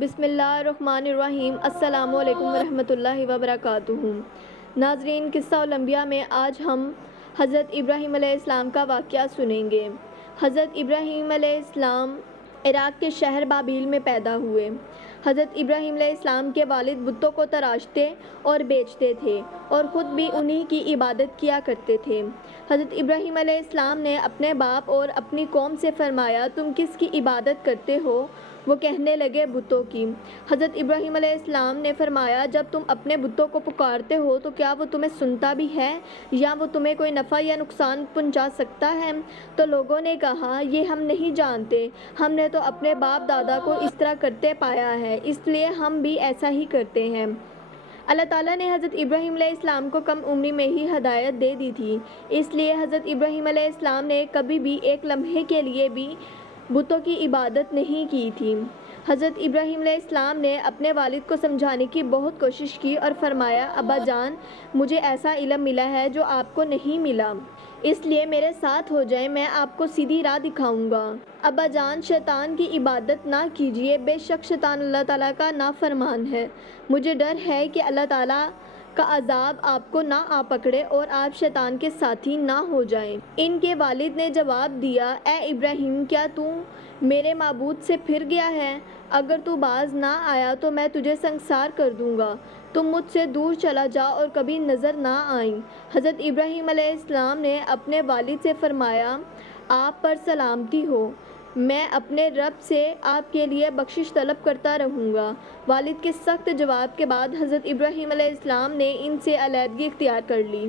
بسم اللہ الرحمن الرحیم۔ السلام علیکم ورحمۃ اللہ وبرکاتہ۔ ناظرین، قصہ الانبیاء میں آج ہم حضرت ابراہیم علیہ السلام کا واقعہ سنیں گے۔ حضرت ابراہیم علیہ السلام عراق کے شہر بابل میں پیدا ہوئے۔ حضرت ابراہیم علیہ السلام کے والد بتوں کو تراشتے اور بیچتے تھے اور خود بھی انہی کی عبادت کیا کرتے تھے۔ حضرت ابراہیم علیہ السلام نے اپنے باپ اور اپنی قوم سے فرمایا، تم کس کی عبادت کرتے ہو؟ وہ کہنے لگے، بتوں کی۔ حضرت ابراہیم علیہ السلام نے فرمایا، جب تم اپنے بتوں کو پکارتے ہو تو کیا وہ تمہیں سنتا بھی ہے یا وہ تمہیں کوئی نفع یا نقصان پہنچا سکتا ہے؟ تو لوگوں نے کہا، یہ ہم نہیں جانتے، ہم نے تو اپنے باپ دادا کو اس طرح کرتے پایا ہے، اس لیے ہم بھی ایسا ہی کرتے ہیں۔ اللہ تعالیٰ نے حضرت ابراہیم علیہ السلام کو کم عمری میں ہی ہدایت دے دی تھی، اس لیے حضرت ابراہیم علیہ السلام نے کبھی بھی ایک لمحے کے لیے بھی بتوں کی عبادت نہیں کی تھی۔ حضرت ابراہیم علیہ السلام نے اپنے والد کو سمجھانے کی بہت کوشش کی اور فرمایا، ابا جان، مجھے ایسا علم ملا ہے جو آپ کو نہیں ملا، اس لیے میرے ساتھ ہو جائیں، میں آپ کو سیدھی راہ دکھاؤں گا۔ ابا جان، شیطان کی عبادت نہ کیجیے، بے شک شیطان اللہ تعالیٰ کا نافرمان ہے۔ مجھے ڈر ہے کہ اللہ تعالیٰ کا عذاب آپ کو نہ آ پکڑے اور آپ شیطان کے ساتھی نہ ہو جائیں۔ ان کے والد نے جواب دیا، اے ابراہیم، کیا تو میرے معبود سے پھر گیا ہے؟ اگر تو باز نہ آیا تو میں تجھے سنگسار کر دوں گا، تم مجھ سے دور چلا جا اور کبھی نظر نہ آئیں۔ حضرت ابراہیم علیہ السلام نے اپنے والد سے فرمایا، آپ پر سلامتی ہو، میں اپنے رب سے آپ کے لیے بخشش طلب کرتا رہوں گا۔ والد کے سخت جواب کے بعد حضرت ابراہیم علیہ السلام نے ان سے علیحدگی اختیار کر لی۔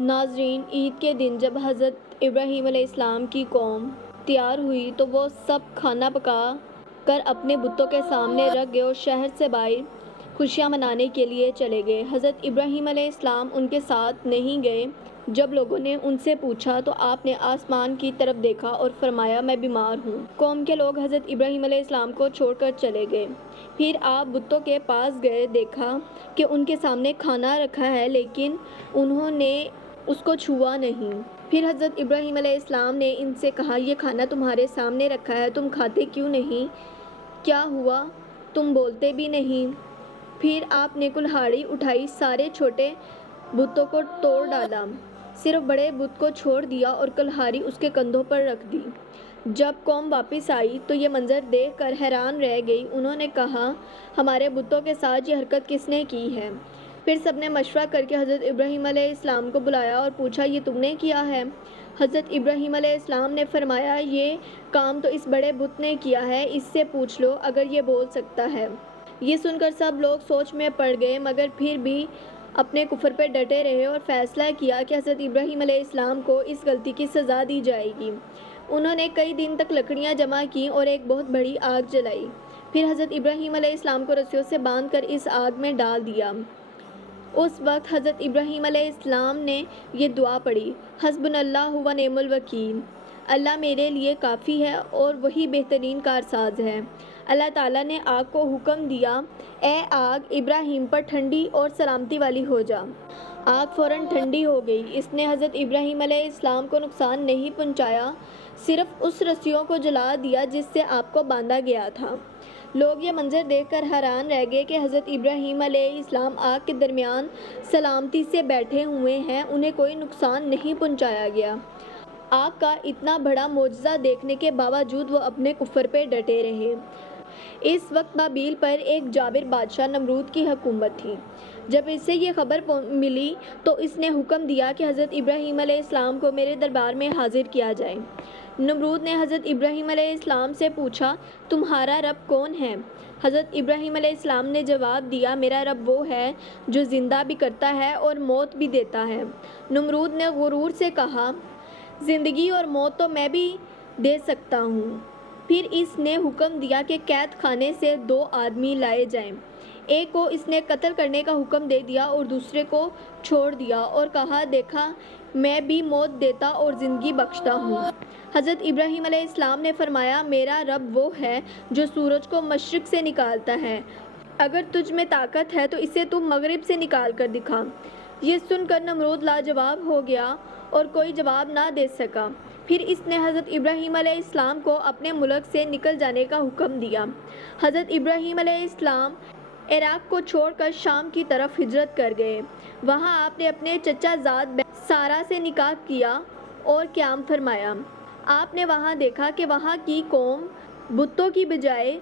ناظرین، عید کے دن جب حضرت ابراہیم علیہ السلام کی قوم تیار ہوئی تو وہ سب کھانا پکا کر اپنے بتوں کے سامنے رکھ گئے اور شہر سے باہر خوشیاں منانے کے لیے چلے گئے۔ حضرت ابراہیم علیہ السلام ان کے ساتھ نہیں گئے۔ جب لوگوں نے ان سے پوچھا تو آپ نے آسمان کی طرف دیکھا اور فرمایا، میں بیمار ہوں۔ قوم کے لوگ حضرت ابراہیم علیہ السلام کو چھوڑ کر چلے گئے۔ پھر آپ بتوں کے پاس گئے، دیکھا کہ ان کے سامنے کھانا رکھا ہے لیکن انہوں نے اس کو چھوا نہیں۔ پھر حضرت ابراہیم علیہ السلام نے ان سے کہا، یہ کھانا تمہارے سامنے رکھا ہے، تم کھاتے کیوں نہیں؟ کیا ہوا؟ تم بولتے بھی نہیں۔ پھر آپ نے کلہاڑی اٹھائی، سارے چھوٹے بتوں کو توڑ ڈالا، صرف بڑے بت کو چھوڑ دیا اور کلہاڑی اس کے کندھوں پر رکھ دی۔ جب قوم واپس آئی تو یہ منظر دیکھ کر حیران رہ گئی۔ انہوں نے کہا، ہمارے بتوں کے ساتھ یہ حرکت کس نے کی ہے؟ پھر سب نے مشورہ کر کے حضرت ابراہیم علیہ السلام کو بلایا اور پوچھا، یہ تم نے کیا ہے؟ حضرت ابراہیم علیہ السلام نے فرمایا، یہ کام تو اس بڑے بت نے کیا ہے، اس سے پوچھ لو اگر یہ بول سکتا ہے۔ یہ سن کر سب لوگ سوچ میں پڑ گئے، مگر پھر بھی اپنے کفر پہ ڈٹے رہے اور فیصلہ کیا کہ حضرت ابراہیم علیہ السلام کو اس غلطی کی سزا دی جائے گی۔ انہوں نے کئی دن تک لکڑیاں جمع کیں اور ایک بہت بڑی آگ جلائی۔ پھر حضرت ابراہیم علیہ السلام کو رسیوں سے باندھ کر اس آگ میں ڈال دیا۔ اس وقت حضرت ابراہیم علیہ السلام نے یہ دعا پڑھی، حسبنا اللہ و نعم الوکیل، اللہ میرے لیے کافی ہے اور وہی بہترین کارساز ہے۔ اللہ تعالیٰ نے آگ کو حکم دیا، اے آگ، ابراہیم پر ٹھنڈی اور سلامتی والی ہو جا۔ آگ فوراً ٹھنڈی ہو گئی۔ اس نے حضرت ابراہیم علیہ السلام کو نقصان نہیں پہنچایا، صرف اس رسیوں کو جلا دیا جس سے آپ کو باندھا گیا تھا۔ لوگ یہ منظر دیکھ کر حیران رہ گئے کہ حضرت ابراہیم علیہ السلام آگ کے درمیان سلامتی سے بیٹھے ہوئے ہیں، انہیں کوئی نقصان نہیں پہنچایا گیا۔ آگ کا اتنا بڑا معجزہ دیکھنے کے باوجود وہ اپنے کفر پہ ڈٹے رہے۔ اس وقت بابل پر ایک جابر بادشاہ نمرود کی حکومت تھی۔ جب اسے یہ خبر ملی تو اس نے حکم دیا کہ حضرت ابراہیم علیہ السلام کو میرے دربار میں حاضر کیا جائے۔ نمرود نے حضرت ابراہیم علیہ السلام سے پوچھا، تمہارا رب کون ہے؟ حضرت ابراہیم علیہ السلام نے جواب دیا، میرا رب وہ ہے جو زندہ بھی کرتا ہے اور موت بھی دیتا ہے۔ نمرود نے غرور سے کہا، زندگی اور موت تو میں بھی دے سکتا ہوں۔ پھر اس نے حکم دیا کہ قید خانے سے 2 آدمی لائے جائیں۔ ایک کو اس نے قتل کرنے کا حکم دے دیا اور دوسرے کو چھوڑ دیا اور کہا، دیکھا میں بھی موت دیتا اور زندگی بخشتا ہوں۔ حضرت ابراہیم علیہ السلام نے فرمایا، میرا رب وہ ہے جو سورج کو مشرق سے نکالتا ہے، اگر تجھ میں طاقت ہے تو اسے تو مغرب سے نکال کر دکھا۔ یہ سن کر نمرود لاجواب ہو گیا اور کوئی جواب نہ دے سکا۔ پھر اس نے حضرت ابراہیم علیہ السلام کو اپنے ملک سے نکل جانے کا حکم دیا۔ حضرت ابراہیم علیہ السلام عراق کو چھوڑ کر شام کی طرف ہجرت کر گئے۔ وہاں آپ نے اپنے چچا زاد بہن سارہ سے نکاح کیا اور قیام فرمایا۔ آپ نے وہاں دیکھا کہ وہاں کی قوم بتوں کی بجائے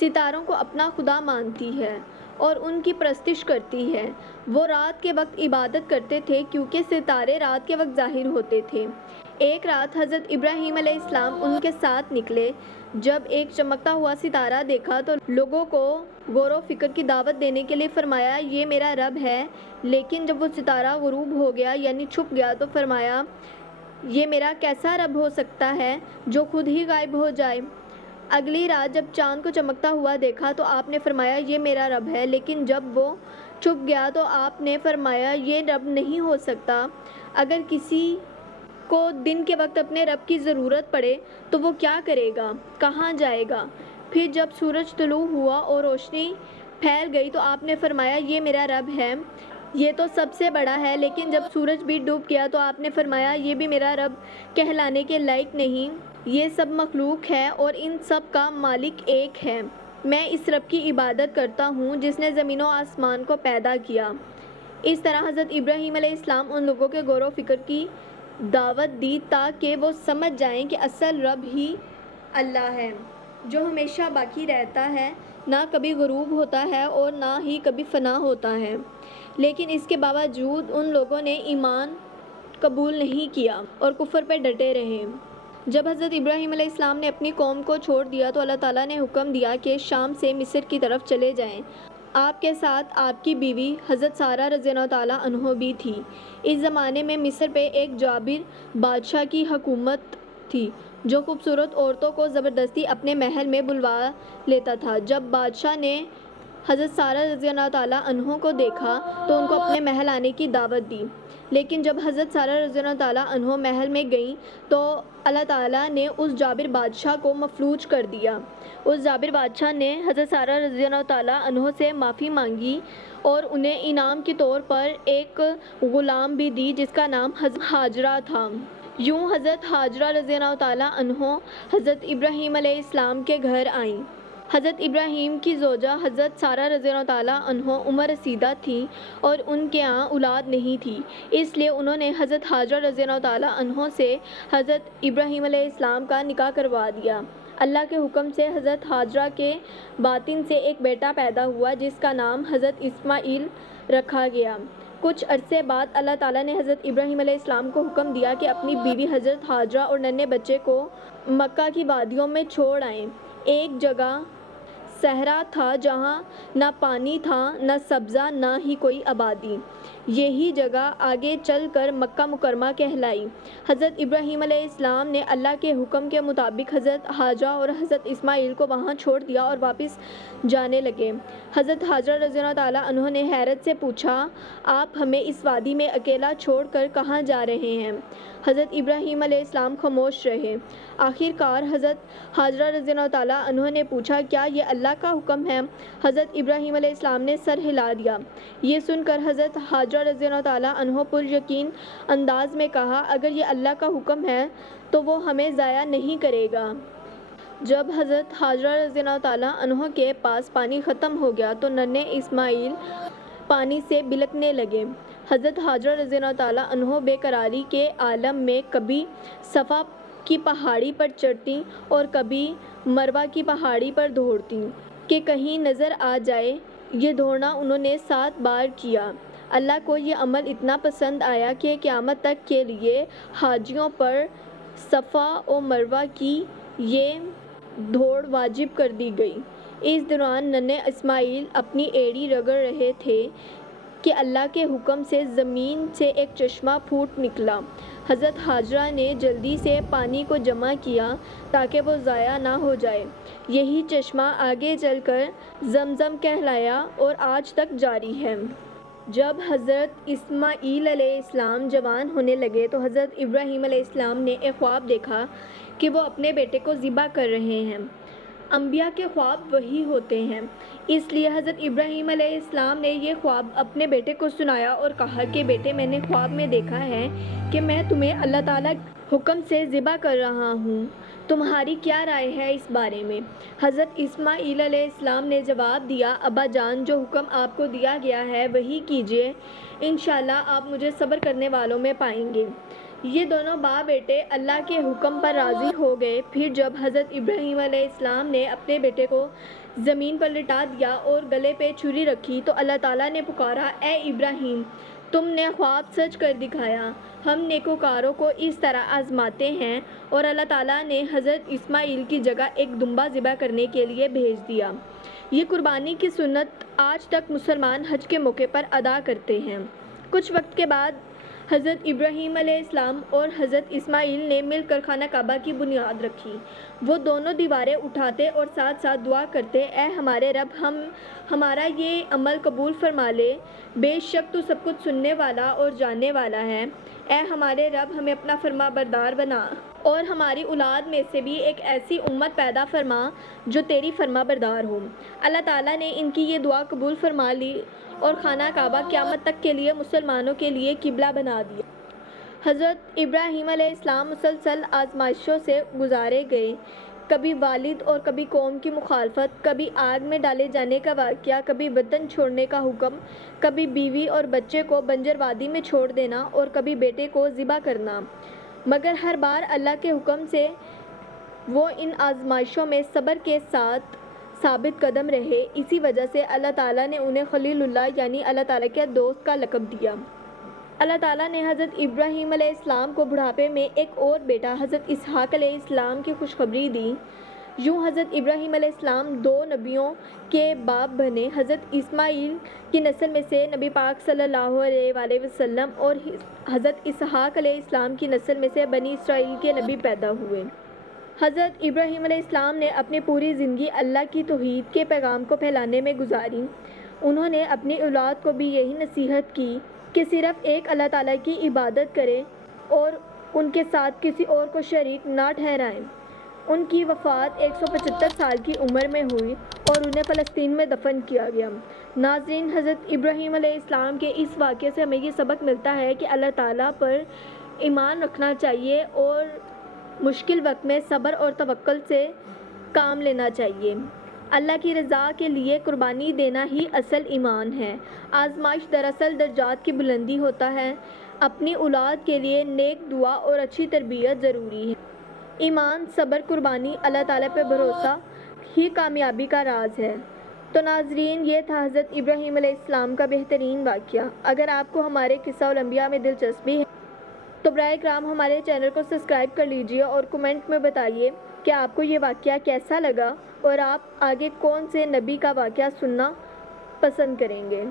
ستاروں کو اپنا خدا مانتی ہے اور ان کی پرستش کرتی ہے۔ وہ رات کے وقت عبادت کرتے تھے کیونکہ ستارے رات کے وقت ظاہر ہوتے تھے۔ ایک رات حضرت ابراہیم علیہ السلام ان کے ساتھ نکلے۔ جب ایک چمکتا ہوا ستارہ دیکھا تو لوگوں کو غور و فکر کی دعوت دینے کے لیے فرمایا یہ میرا رب ہے، لیکن جب وہ ستارہ غروب ہو گیا یعنی چھپ گیا تو فرمایا یہ میرا کیسا رب ہو سکتا ہے جو خود ہی غائب ہو جائے۔ اگلی رات جب چاند کو چمکتا ہوا دیکھا تو آپ نے فرمایا یہ میرا رب ہے، لیکن جب وہ چھپ گیا تو آپ نے فرمایا یہ رب نہیں ہو سکتا۔ اگر کسی کو دن کے وقت اپنے رب کی ضرورت پڑے تو وہ کیا کرے گا، کہاں جائے گا؟ پھر جب سورج طلوع ہوا اور روشنی پھیل گئی تو آپ نے فرمایا یہ میرا رب ہے، یہ تو سب سے بڑا ہے۔ لیکن جب سورج بھی ڈوب گیا تو آپ نے فرمایا یہ بھی میرا رب کہلانے کے لائق نہیں، یہ سب مخلوق ہے اور ان سب کا مالک ایک ہے۔ میں اس رب کی عبادت کرتا ہوں جس نے زمین و آسمان کو پیدا کیا۔ اس طرح حضرت ابراہیم علیہ السلام ان لوگوں کے غور و فکر کی دعوت دی تاکہ وہ سمجھ جائیں کہ اصل رب ہی اللہ ہے جو ہمیشہ باقی رہتا ہے، نہ کبھی غروب ہوتا ہے اور نہ ہی کبھی فنا ہوتا ہے۔ لیکن اس کے باوجود ان لوگوں نے ایمان قبول نہیں کیا اور کفر پر ڈٹے رہے۔ جب حضرت ابراہیم علیہ السلام نے اپنی قوم کو چھوڑ دیا تو اللہ تعالیٰ نے حکم دیا کہ شام سے مصر کی طرف چلے جائیں۔ آپ کے ساتھ آپ کی بیوی حضرت سارہ رضی اللہ تعالیٰ عنہ بھی تھی۔ اس زمانے میں مصر پہ ایک جابر بادشاہ کی حکومت تھی جو خوبصورت عورتوں کو زبردستی اپنے محل میں بلوا لیتا تھا۔ جب بادشاہ نے حضرت سارہ رضی اللہ تعالیٰ عنہ کو دیکھا تو ان کو اپنے محل آنے کی دعوت دی، لیکن جب حضرت سارہ رضی اللہ تعالیٰ عنہ محل میں گئیں تو اللہ تعالیٰ نے اس جابر بادشاہ کو مفلوج کر دیا۔ اس جابر بادشاہ نے حضرت سارہ رضی اللہ تعالیٰ عنہ سے معافی مانگی اور انہیں انعام کے طور پر ایک غلام بھی دی جس کا نام حضرت ہاجرہ تھا۔ یوں حضرت ہاجرہ رضی اللہ تعالیٰ عنہ حضرت ابراہیم علیہ السلام کے گھر آئیں۔ حضرت ابراہیم کی زوجہ حضرت سارہ رضی اللہ تعالیٰ عنہ عمر رسیدہ تھیں اور ان کے یہاں اولاد نہیں تھی، اس لیے انہوں نے حضرت ہاجرہ رضی اللہ تعالیٰ عنہ سے حضرت ابراہیم علیہ السلام کا نکاح کروا دیا۔ اللہ کے حکم سے حضرت ہاجرہ کے باطن سے ایک بیٹا پیدا ہوا جس کا نام حضرت اسماعیل رکھا گیا۔ کچھ عرصے بعد اللہ تعالیٰ نے حضرت ابراہیم علیہ السلام کو حکم دیا کہ اپنی بیوی حضرت ہاجرہ اور ننھے بچے کو مکہ کی وادیوں میں چھوڑ آئیں۔ ایک جگہ صحرا تھا جہاں نہ پانی تھا، نہ سبزہ، نہ ہی کوئی آبادی۔ یہی جگہ آگے چل کر مکہ مکرمہ کہلائی۔ حضرت ابراہیم علیہ السلام نے اللہ کے حکم کے مطابق حضرت ہاجرہ اور حضرت اسماعیل کو وہاں چھوڑ دیا اور واپس جانے لگے۔ حضرت ہاجرہ رضی اللہ تعالیٰ عنہ نے حیرت سے پوچھا آپ ہمیں اس وادی میں اکیلا چھوڑ کر کہاں جا رہے ہیں؟ حضرت ابراہیم علیہ السلام خاموش رہے۔ آخر کار حضرت ہاجرہ رضی اللہ تعالیٰ عنہ نے پوچھا کیا یہ اللہ کا حکم ہے؟ حضرت ابراہیم علیہ السلام نے سر ہلا دیا۔ یہ سن کر حضرت ہاجرہ رضی اللہ تعالیٰ عنہ پر یقین انداز میں کہا اگر یہ اللہ کا حکم ہے تو وہ ہمیں ضائع نہیں کرے گا۔ جب حضرت ہاجرہ رضی اللہ تعالیٰ عنہ کے پاس پانی ختم ہو گیا تو ننھے اسماعیل پانی سے بلکنے لگے۔ حضرت ہاجرہ رضی اللہ تعالیٰ عنہ بے قراری کے عالم میں کبھی صفا کی پہاڑی پر چڑھتیں اور کبھی مروہ کی پہاڑی پر دوڑتیں کہ کہیں نظر آ جائے۔ یہ دوڑنا انہوں نے 7 بار کیا۔ اللہ کو یہ عمل اتنا پسند آیا کہ قیامت تک کے لیے حاجیوں پر صفا و مروہ کی یہ دوڑ واجب کر دی گئی۔ اس دوران ننھے اسماعیل اپنی ایڑی رگڑ رہے تھے کہ اللہ کے حکم سے زمین سے ایک چشمہ پھوٹ نکلا۔ حضرت ہاجرہ نے جلدی سے پانی کو جمع کیا تاکہ وہ ضائع نہ ہو جائے۔ یہی چشمہ آگے چل کر زمزم کہلایا اور آج تک جاری ہے۔ جب حضرت اسماعیل علیہ السلام جوان ہونے لگے تو حضرت ابراہیم علیہ السلام نے ایک خواب دیکھا کہ وہ اپنے بیٹے کو ذبح کر رہے ہیں۔ انبیاء کے خواب وہی ہوتے ہیں، اس لیے حضرت ابراہیم علیہ السلام نے یہ خواب اپنے بیٹے کو سنایا اور کہا کہ بیٹے میں نے خواب میں دیکھا ہے کہ میں تمہیں اللہ تعالیٰ حکم سے ذبح کر رہا ہوں، تمہاری کیا رائے ہے اس بارے میں؟ حضرت اسماعیل علیہ السلام نے جواب دیا، ابا جان، جو حکم آپ کو دیا گیا ہے وہی کیجیے، انشاءاللہ آپ مجھے صبر کرنے والوں میں پائیں گے۔ یہ دونوں باپ بیٹے اللہ کے حکم پر راضی ہو گئے۔ پھر جب حضرت ابراہیم علیہ السلام نے اپنے بیٹے کو زمین پر لٹا دیا اور گلے پہ چھری رکھی تو اللہ تعالیٰ نے پکارا، اے ابراہیم، تم نے خواب سچ کر دکھایا، ہم نیکوکاروں کو اس طرح آزماتے ہیں۔ اور اللہ تعالیٰ نے حضرت اسماعیل کی جگہ ایک دمبا ذبح کرنے کے لیے بھیج دیا۔ یہ قربانی کی سنت آج تک مسلمان حج کے موقع پر ادا کرتے ہیں۔ کچھ وقت کے بعد حضرت ابراہیم علیہ السلام اور حضرت اسماعیل نے مل کر خانہ کعبہ کی بنیاد رکھی۔ وہ دونوں دیواریں اٹھاتے اور ساتھ ساتھ دعا کرتے، اے ہمارے رب، ہمارا یہ عمل قبول فرما لے، بے شک تو سب کچھ سننے والا اور جاننے والا ہے۔ اے ہمارے رب، ہمیں اپنا فرما بردار بنا اور ہماری اولاد میں سے بھی ایک ایسی امت پیدا فرما جو تیری فرما بردار ہو۔ اللہ تعالیٰ نے ان کی یہ دعا قبول فرما لی اور خانہ کعبہ قیامت تک کے لیے مسلمانوں کے لیے قبلہ بنا دیا۔ حضرت ابراہیم علیہ السلام مسلسل آزمائشوں سے گزارے گئے، کبھی والد اور کبھی قوم کی مخالفت، کبھی آگ میں ڈالے جانے کا واقعہ، کبھی وطن چھوڑنے کا حکم، کبھی بیوی اور بچے کو بنجر وادی میں چھوڑ دینا اور کبھی بیٹے کو ذبح کرنا، مگر ہر بار اللہ کے حکم سے وہ ان آزمائشوں میں صبر کے ساتھ ثابت قدم رہے۔ اسی وجہ سے اللہ تعالیٰ نے انہیں خلیل اللہ یعنی اللہ تعالیٰ کے دوست کا لقب دیا۔ اللہ تعالیٰ نے حضرت ابراہیم علیہ السلام کو بڑھاپے میں ایک اور بیٹا حضرت اسحاق علیہ السلام کی خوشخبری دی۔ یوں حضرت ابراہیم علیہ السلام 2 نبیوں کے باپ بنے۔ حضرت اسماعیل کی نسل میں سے نبی پاک صلی اللہ علیہ وآلہ وسلم اور حضرت اسحاق علیہ السلام کی نسل میں سے بنی اسرائیل کے نبی پیدا ہوئے۔ حضرت ابراہیم علیہ السلام نے اپنی پوری زندگی اللہ کی توحید کے پیغام کو پھیلانے میں گزاری۔ انہوں نے اپنی اولاد کو بھی یہی نصیحت کی کہ صرف ایک اللہ تعالیٰ کی عبادت کریں اور ان کے ساتھ کسی اور کو شریک نہ ٹھہرائیں۔ ان کی وفات 175 سال کی عمر میں ہوئی اور انہیں فلسطین میں دفن کیا گیا۔ ناظرین، حضرت ابراہیم علیہ السلام کے اس واقعے سے ہمیں یہ سبق ملتا ہے کہ اللہ تعالیٰ پر ایمان رکھنا چاہیے اور مشکل وقت میں صبر اور توکل سے کام لینا چاہیے۔ اللہ کی رضا کے لیے قربانی دینا ہی اصل ایمان ہے۔ آزمائش دراصل درجات کی بلندی ہوتا ہے۔ اپنی اولاد کے لیے نیک دعا اور اچھی تربیت ضروری ہے۔ ایمان، صبر، قربانی، اللہ تعالیٰ پہ بھروسہ ہی کامیابی کا راز ہے۔ تو ناظرین، یہ تھا حضرت ابراہیم علیہ السلام کا بہترین واقعہ۔ اگر آپ کو ہمارے قصہ الانبیاء میں دلچسپی ہے تو براہ کرم ہمارے چینل کو سبسکرائب کر لیجیے اور کمنٹ میں بتائیے کہ آپ کو یہ واقعہ کیسا لگا اور آپ آگے کون سے نبی کا واقعہ سننا پسند کریں گے۔